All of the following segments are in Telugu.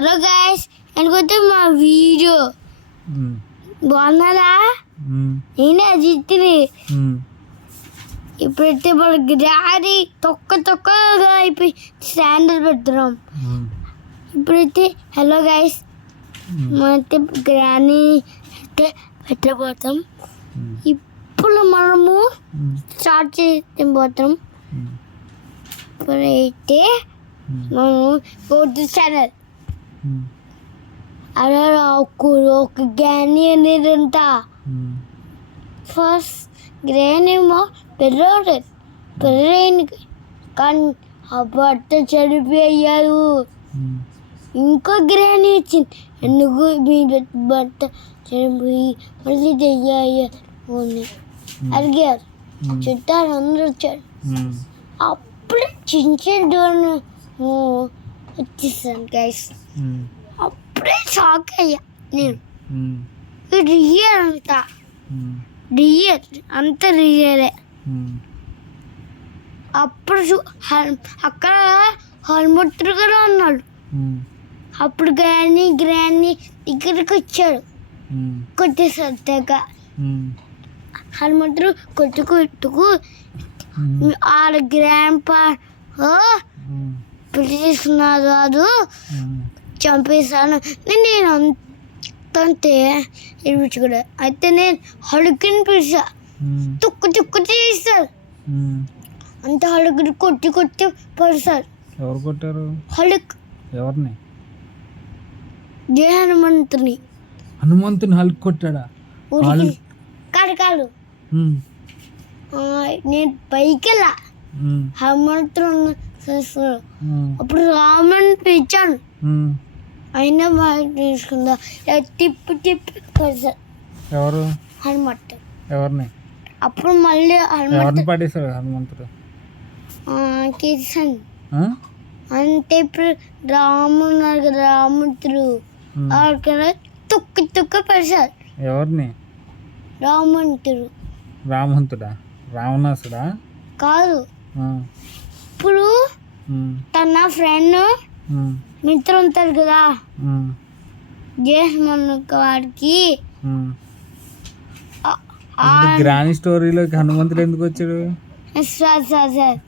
హలో గైస్, ఎందుకంటే మా వీడియో బాగున్నారా? నేనే అజిత్ని. ఇప్పుడైతే మనకి డాడీ తొక్కగా అయిపోయి స్టాండర్డ్ పెడుతున్నాం. ఇప్పుడైతే హలో గైస్, మనైతే గ్రానీ అయితే పెట్టబోతాం. ఇప్పుడు మనము స్టార్ట్ చేయబోతాం. ఇప్పుడైతే మనము ఫోర్త్ ఛానల్ అలా ఒక గ్రానీ అనేది అంట. ఫస్ట్ గ్రానీ ఏమో పెళ్ళైంది కానీ ఆ భర్త చనిపోయారు. ఇంకో గ్రానీ వచ్చింది. ఎందుకు మీ భర్త చనిపోయి మళ్ళీ తెయ్యారు అడిగారు. చుట్టాలు అందరూ వచ్చారు. అప్పుడే చిన్న వచ్చేసాను గైస్. అప్పుడే షాక్ అయ్యా నేను. రియల్ అంత రియలే. అప్పుడు అక్కడ హనుమంతుడు కూడా ఉన్నాడు. అప్పుడు గ్రానీ ఇక్కడికి వచ్చాడు. కొట్టేసాడు తెగ. హనుమంతుడు కొట్టుకు వాళ్ళ గ్రాండ్ పా పెళ్లి చేసుకున్నారు కాదు, చంపేశాను. నేను అంతే ఏడిపించుకోలే. అయితే నేను హడుకుని పిలిచా. తుక్కు చేస్తారు. అంత హడుకుని కొట్టి పడిసారు. ఎవరు కొట్టారు? హడుక్. ఎవరిని? జయ హనుమంతుని. హల్క్ కొట్టాడా? కాదు నేను పైకి వెళ్ళా. హనుమంతుడు అప్పుడు రాముని పిలిచాను. అయినా బాగా తీసుకుందా. తిప్పి పడిసారు. ఎవరు? హనుమంతుడు. ఎవరిని? అప్పుడు మళ్ళీ ఎవరిని పడేశాడు హనుమంతుడు? కిషన్. అంటే ఇప్పుడు రాముడు అక్కడ తుక్కు పడిసారు. ఎవరిని? రామంతుడా? రావణాసుడా? కాదు. ఇప్పుడు తన ఫ్రెండ్ మిత్రం ఉంటారు కదా, జయమన్ వాడికి గ్రానీ స్టోరీలోకి హనుమంతుడు ఎందుకు వచ్చాడు? సార్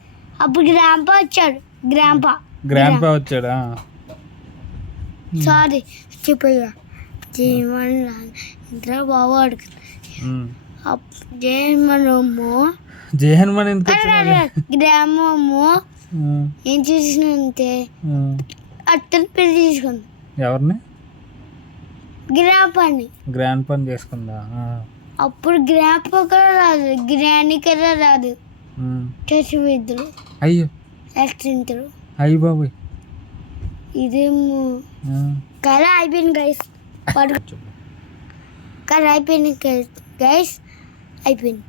అప్పుడు గ్రాంపా వచ్చాడు. గ్రాంపా వచ్చాడా? సారీ చెప్పయ్యా. జయమన్ ఇంద్ర బాబు అడుగుతుంది. జయహనుమాన్ ఎందుకు? గ్రామము ఏం చేసినంటే అత్తని పెళ్లి చేసుకుంది. ఎవరిని? గ్రాండ్ పని చేసుకుందా? అప్పుడు గ్రాండ్ కూడా రాదు, గ్రానీ కదా రాదు. చచ్చిపోయిద్దరు. అయ్యో యాక్సిడెంట్. అయ్యి బాబు, ఇదేమో కథ అయిపోయింది గైస్. కథ అయిపోయింది గైస్. అయిపోయింది.